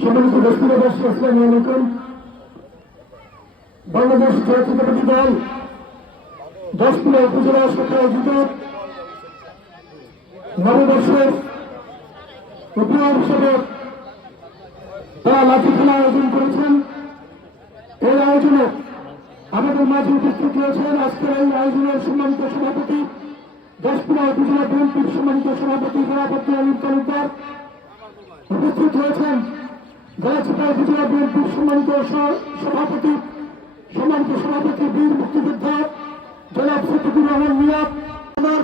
সম্মানিত দক্ষিণবাসী আসসালামু আলাইকুম বাংলাদেশ জাতীয়তাবাদী দল দশপুরা উপজেলা শাখা আয়োজিত নববর্ষের উপহার হিসেবে তারা লাঠি খেলা আয়োজন করেছেন। এই আয়োজনে আমাদের মাঝে উপস্থিত রয়েছেন আজকের এই আয়োজনের সম্মানিত সভাপতি দশপুরা উপজেলা বিএনপির সম্মানিত সভাপতি সভাপতি অনিল তালুকদার। উপস্থিত রয়েছেন গলাচিপা উপজেলা বিএনপির সম্মানিত সভাপতি সম্মানিত সভাপতি বীর মুক্তিযোদ্ধা, জনাব সত্যপুর রহমান মিয়া, আমার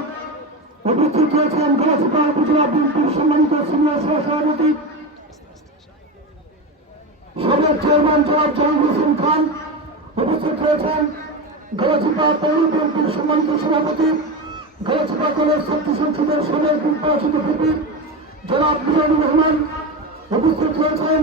উপস্থিত রয়েছেন গলাচিপা উপজেলা বিএনপির সম্মানিত সিনিয়র সহ সভাপতি সাবেক চেয়ারম্যান জনাব জাহাঙ্গীর হোসেন খান উপস্থিত রয়েছেন গলাচিপা পৌর বিএনপির সম্মানিত সভাপতি গলাচিপা কলেজ ছাত্র সংসদের সাবেক নির্বাচিত ভিপি জনাব মিজানুর রহমান উপস্থিত রয়েছেন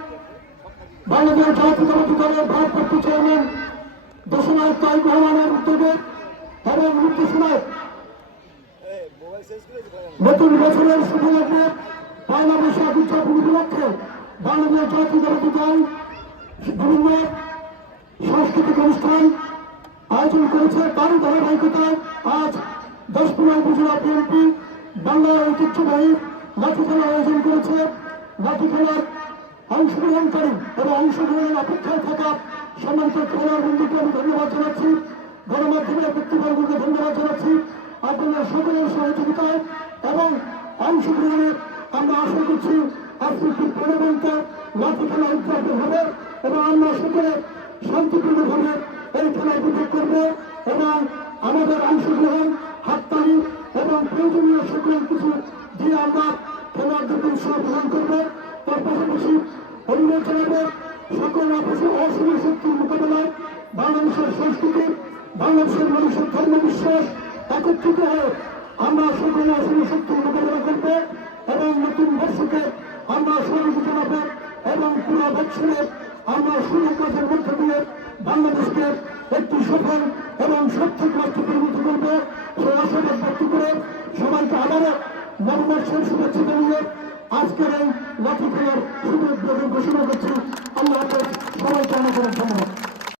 বাংলাদেশ জাতীয়তাবাদী দলের ভারপ্রাপ্ত চেয়ারম্যান দেশনায়ক তাইক রহমানের উদ্যোগে এবং নির্দেশনায় নতুন বছরের শুভ লগ্নে পয়লা বৈশাখ উদযাপন উপলক্ষে বাংলাদেশ জাতীয়তাবাদী দল বিভিন্ন সাংস্কৃতিক অনুষ্ঠান আয়োজন করেছে। তারই ধারাবাহিকতায় আজ দশপুরা উপজেলা বিএনপি বাংলার ঐতিহ্যবাহী লাঠি খেলা আয়োজন করেছে। লাঠি খেলার অংশগ্রহণকারী এবং অংশগ্রহণের অপেক্ষায় থাকা সম্মানিত খেলোয়াড় বন্ধুকে আমি ধন্যবাদ জানাচ্ছি। গণমাধ্যমের ব্যক্তিবর্গকে ধন্যবাদ জানাচ্ছি আপনাদের সকলের সহযোগিতায় এবং অংশগ্রহণে আমরা আশা করছি আজকে খুব প্রাণবন্ত লাঠি খেলা উদযাপন হবে এবং আমরা সকলে শান্তিপূর্ণভাবে এই খেলা উপভোগ করব এবং আমাদের অংশগ্রহণ, হাততালি এবং প্রয়োজনীয় সকল কিছু দিয়ে আমরা খেলোয়াড়দেরকে উৎসাহ প্রদান করব। তার পাশাপাশি জানাব সকল অশুভ শক্তির মোকাবেলায় বাংলাদেশের সংস্কৃতি, বাংলাদেশের মানুষের ধর্ম বিশ্বাস একত্রিত হয়ে আমরা সকল অশুভ শক্তির মোকাবেলা করব এবং নতুন বর্ষকে আমরা স্মরণ জানাব এবং পুরো বছরে আমরা শুভ কাজের মধ্য দিয়ে বাংলাদেশকে একটি সফল এবং সার্থক রাষ্ট্রে পরিণত করব। সেই আশাবাদ ব্যক্ত করে সবাইকে আবারও নববর্ষের শুভেচ্ছা জানিয়ে আজকের এই লাঠি খেলার শুভ উদ্বোধন ঘোষণা করছি। আল্লাহ সবাইকে অনেক অনেক ধন্যবাদ।